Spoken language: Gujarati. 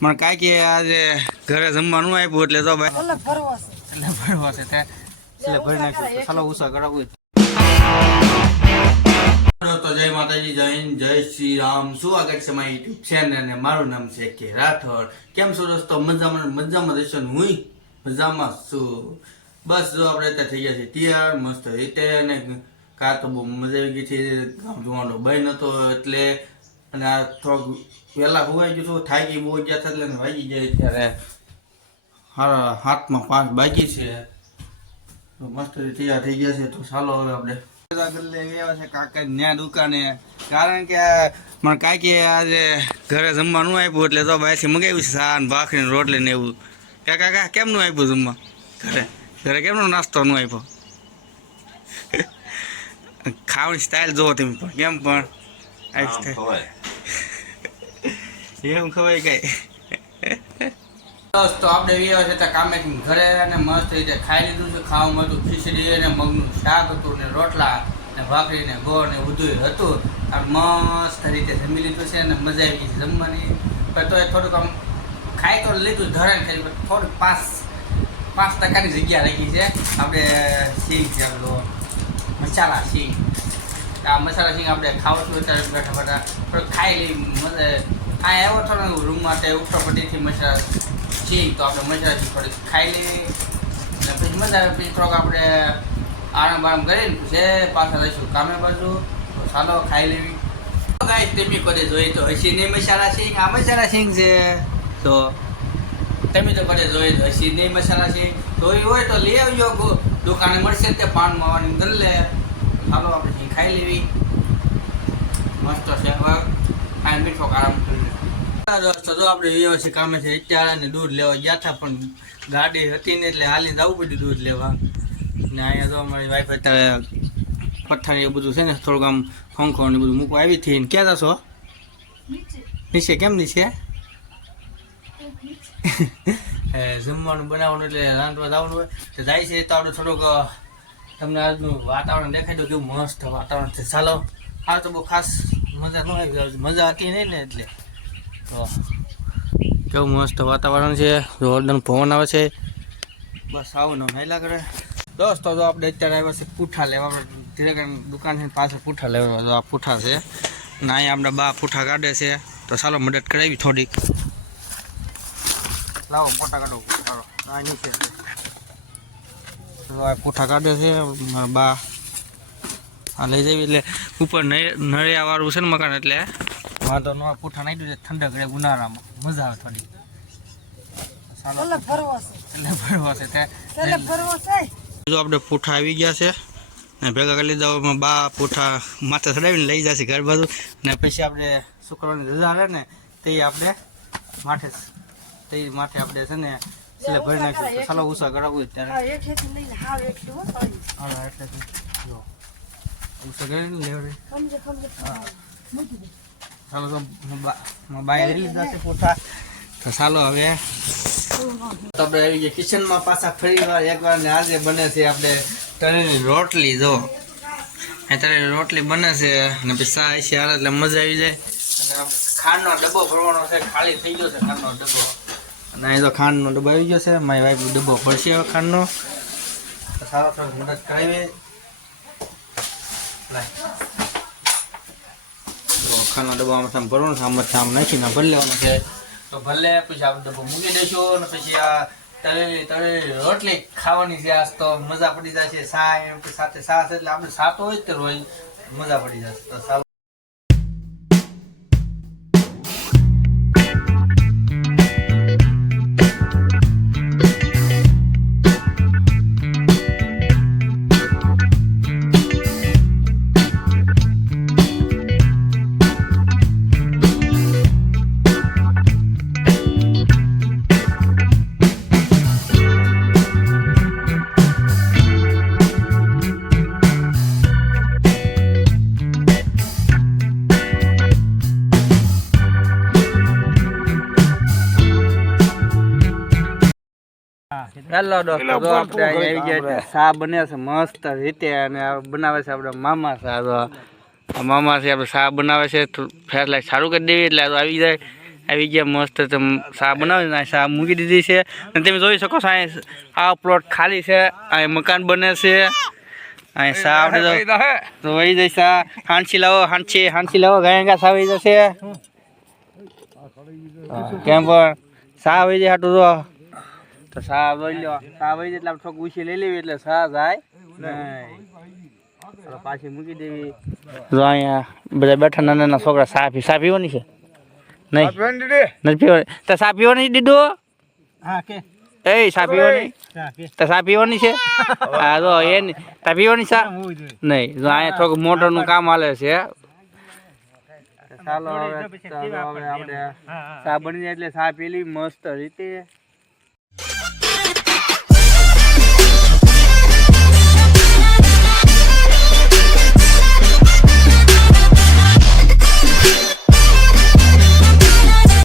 પણ કાઈ કે આજે ઘરે જમવાનું આપ્યું એટલે તો ભાઈ એટલે ભરવા છે. તે. એટલે ભરી નાખ્યું. ચાલો ઉષા કરાવું તો જય માતાજી જય જય શ્રી રામ. સ્વાગત છે મારી યુટ્યુબ ચેનલ અને મારું નામ છે કે રાઠોડ. કેમ છો દોસ્તો? મજામાં મજામાં રહેશો હું મજામાં છું. બસ જો આપણે ત્યાં થઈ ગયા છે તૈયાર મસ્ત રીતે અને કા તો બહુ મજા આવી ગઈ છે. ગામ જોવાનો ભય હતો એટલે અને આ થોડુંક વહેલા હોવાઈ ગયું હતું થાકી બહુ ગયા થતા એટલે વાગી જાય ત્યારે હારા હાથમાં પાંચ બાકી છે. તો મસ્ત તૈયાર થઈ ગયા છે તો ચાલો હવે આપણે ગયા છે કાકા ન્યા દુકાને. કારણ કે મને કાકી આજે ઘરે જમવાનું આપ્યું એટલે તો બહારથી મગાવ્યું છે સાન ભાખરી ને રોટલી ને એવું. કે કાકા કેમનું આપ્યું જમવા? ઘરે ઘરે કેમનો નાસ્તો નું આપ્યો? ખાવાની સ્ટાઇલ જોવો તમે પણ કેમ પણ? એવું ખવાય કઈ? દોસ્તો આપણે વ્યવ છે ત્યાં કામેથી ઘરે અને મસ્ત રીતે ખાઈ લીધું છે. ખાવામાં હતું ખીચડી અને મગનું શાક હતું ને રોટલા ને ભાખરી ને ગોળ ને બધું હતું. આ મસ્ત રીતે જમી લીધું છે અને મજા આવી ગઈ જમવાની. પણ તોય થોડુંક આમ ખાઈ તો લીધું ધરણ ખાઈ, પણ થોડુંક પાંચ પાંચ ટકાની જગ્યા રાખી છે. આપણે સિંગ છે આપણો મસાલા સિંગ આ મસાલા સિંગ આપણે ખાવું છું ત્યારે બેઠા બેઠા થોડુંક ખાઈ લઈ મજા આ આવ્યો હતો ને રૂમમાં માટે ઉપર મજા સિંગ તો આપણે મજાથી થોડીક ખાઈ લઈએ. અને પછી મજા આવે, પછી થોડોક આપણે આરામ બારામ કરીને જે પાછા રહીશું કામે બાજુ, તો ચાલો ખાઈ લેવી. ગાઈસ તમે કરે જોઈએ તો હસી નહીં મસાલા સિંગ આ મસાલા સિંગ છે. તો તમે તો કરે જોઈએ તો હસી નહીં મસાલા તો એ હોય તો લઈ આવજો. દુકાને મળશે તે પાન માવાની ગણ લે ચાલો આપણે ખાઈ લેવી. મસ્ત છે, હવે ખાઈ મીઠો આરામ. દોસ્તો જો આપણે વ્યવસ્થિત દૂધ લેવા ગયા હતા પણ ગાડી હતી ને એટલે હાલીને જવું પડ્યું દૂધ લેવા. ને અહીંયા તો અમારી વાઈફ અત્યારે પથ્થર એ બધું છે ને થોડુંક આમ ખોંખો ને બધું મૂકવા આવી હતી. ને ક્યાં જશો? નીચે. કેમ નીચે. એ જમવાનું બનાવવાનું એટલે રાંધવા જવાનું હોય. તો જાય છે તો આપણે થોડુંક તમને આજનું વાતાવરણ દેખાય દો કેવું મસ્ત વાતાવરણ છે. ચાલો આ તો બહુ ખાસ મજા ન આવી મજા હતી નહીં ને એટલે. તો કેવું મસ્ત વાતાવરણ છે? જોરદાર પવન આવે છે. બસ આવું ને હેલા કરે. દોસ્તો તો આપણે અત્યારે આવ્યા છે પૂઠા લેવા. ધીરે દુકાન છે પાસે પૂઠા લેવા. તો આ પૂઠા છે ના અહીંયા આપણે બા પૂઠા કાઢે છે. તો ચાલો મદદ કરાવી થોડીક. લાવો પોટા કાઢો આ નીચે તો આ પૂઠા કાઢે છે મારા બા. આ લઈ જવી એટલે ઉપર નળિયા વાળું છે ને મકાન એટલે. વાંધો ન પૂઠા નાખી દઉં ઠંડક રહે ઉનાળામાં. મજા આવે થોડી એટલે ફરવા છે. એટલે ભરવા છે તે. ફરવા છે. જો આપણે પૂઠા આવી ગયા છે ને ભેગા કરી લીધા બા પૂઠા માથે ચડાવીને લઈ જશે ઘર બાજુ. ને પછી આપણે શુક્રવારની રજા રહે ને તે આપણે માથે તે માથે આપણે છે ને એટલે ભરી નાખ્યું ચાલો ઉષા કરાવું ત્યારે. એટલે ઉષા કરી લેવડે. ચાલો તો છે પૂઠા તો ચાલો હવે. તો આપણે આવી ગયા કિચનમાં પાછા ફરી વાર એકવાર ને આજે બને છે આપણે તળેલી રોટલી, જો. તળેલી રોટલી બને છે અને પછી સા છે એટલે મજા આવી જાય. ખાંડનો ડબ્બો ભરવાનો છે, ખાલી થઈ ગયો છે ખાંડનો ડબ્બો. અને અહીં તો ખાંડનો ડબ્બો આવી ગયો છે, મારી વાઈફ ડબ્બો ભરશે હવે ખાંડનો. સારો થોડો મદદ કરાવી. લાય. તો ડબ્બામાં તમે ભરવાનું છે, આમ નાખીને ભરી લેવાનું છે. તો ભલે પછી આપણે ડબ્બો મૂકી દઈશું અને પછી આ તળેલી તળેલી રોટલી ખાવાની છે આજ તો મજા પડી જશે. સા એમ સાથે સાસ એટલે આપણે સાતો હોય તે રોજ મજા પડી જશે. તો હેલો દોસ્તો તો આપણે આવી ગયા છે સા બને છે મસ્ત રીતે અને આ બનાવે છે આપણે મામા સા. તો મામા છે આપણે સા બનાવે છે ફેર લાગે સારું કરી દેવી એટલે આવી જાય. આવી ગયા મસ્ત સા બનાવે શા મૂકી દીધી છે. અને તમે જોઈ શકો છો અહીં આ પ્લોટ ખાલી છે અહીં મકાન બને છે. અહીં સા આપણે તો તો વહી જઈ સા. હાંસી લાવો હાંસી હાંસી લાવો ગાય ગા શા વહી જશે. કેમ પણ? સા વહી જાય હાટું જો તો શા વહી લો શા વહી એટલે આપણે થોડુંક ઉછી લઈ લેવી એટલે શા જાય. નહીં. પાછી મૂકી દેવી. જો અહીંયા બધા બેઠા નાના નાના છોકરા ચા પી પીવાની છે? નહીં. નથી પીવાની. તો ચા પીવાની દીધો હા કે. એ સા પીવાની? તો ચા પીવાની છે? હા જો એ તા પીવાની નહીં. જો અહીંયા થોડુંક મોટરનું કામ હાલે છે. ચાલો હવે ચાલો હવે આપણે હા બની જાય એટલે સા પીલી મસ્ત રીતે.